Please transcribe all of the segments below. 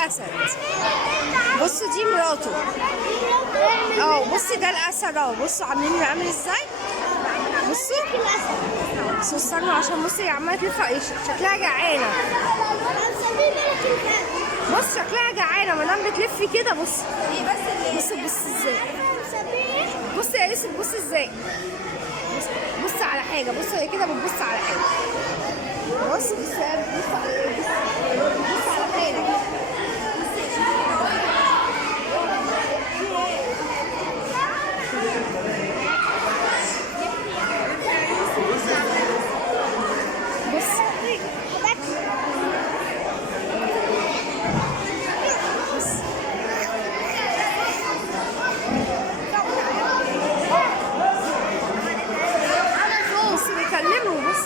الاسد. بصوا دي مراته. بصي ده الاسد اهو. بصوا عاملين عامل ازاي. بصوا استنوا عشان بصي عماله تلف. شكلها جعانه. بص شكلها جعانه ما دام بتلفي كده. بصي بصي ازاي. بصي يا يوسف بصي ازاي. بصي على حاجه. بصي هي كده بتبص على حاجه. بصي بصي على حاجه.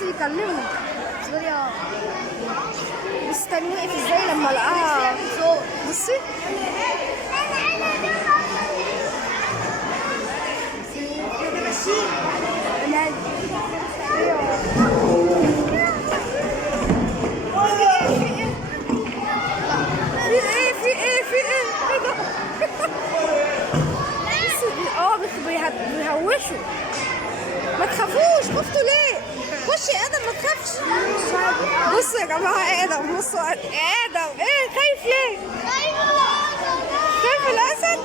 يكلمه. بص تاني وقف ازاي لما لقاها. بصي بيهوشوا. ما تخافوش. خفتوا ليه؟ خشي يا ادم ما تخافش. بصوا يا جماعه ادم. بصوا ادم ايه خايف ليه؟ خايف الاسد.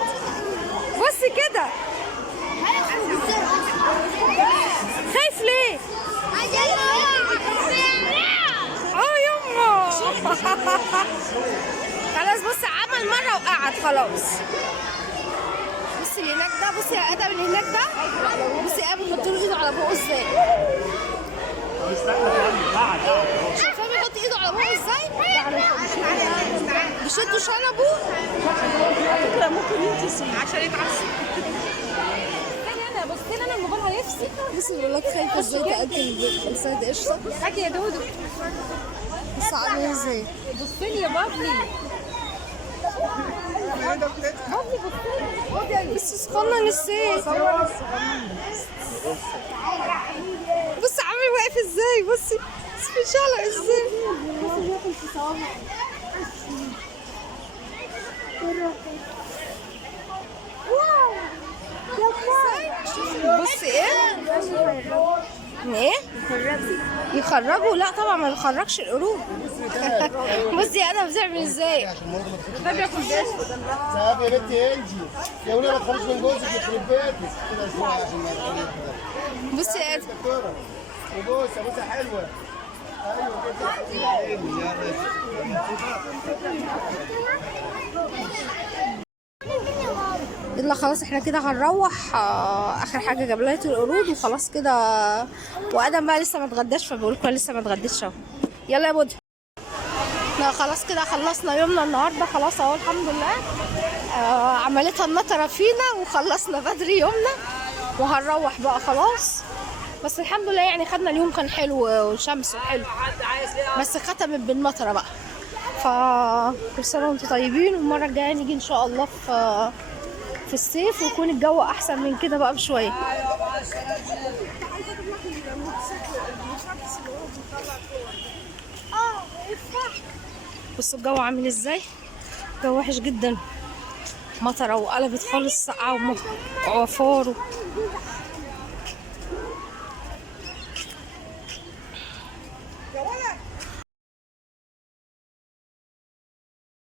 بصي كده خايف ليه؟ يما خلاص. بصي عمل مره وقعد خلاص. بصي اللي هناك ده. بصي يا ادم اللي هناك ده. بصي ادم بيحط له ايده على بقه ازاي. شايفاه بيحط ايده على بقه ازاي. بيشدوا شنبه. على فكره ممكن ينتصر عشان يتعصب. انا بصي انا الموبايل هيفصل. بصي بيقول لك خايفه ازاي تاكل السيد قشطه. هاتي يا دودو. بصي عامل ازاي. بصي لي يا بابلي. بصي سخنه ازاي. بصي عامل واقف ازاي. بصي في شعلق ازاي. بصي ايه يخرجوا. لا طبعا ما بيخرجش القرود. بصي انا بتعمل ازاي. ده بياكل بس. تعالي يا بنتي انجي يا وليه ما تخرجش من جوزك يخرب بيتك كده شويه عشان بصي يا دكتوره. بوسه حلوه. يلا خلاص احنا كده هنروح. اخر حاجه جبلات القرود وخلاص كده. وادم بقى لسه ما اتغداش فبقول لكم لسه ما اتغديتش اهو. يلا يا بودي. لا خلاص كده خلصنا يومنا النهارده خلاص اهو الحمد لله. عملتها النطره فينا وخلصنا بدري يومنا وهنروح بقى خلاص. بس الحمد لله يعني خدنا اليوم كان حلو وشمس وحلو. بس ختمت بالمطره بقى. كل سنه وانتم طيبين. والمره الجايه نيجي ان شاء الله في الصيف ويكون الجو احسن من كده بقى بشويه. بصوا الجو عامل ازاي. الجو وحش جدا. مطره وقلبت خالص سقعه وعفار. يا ولد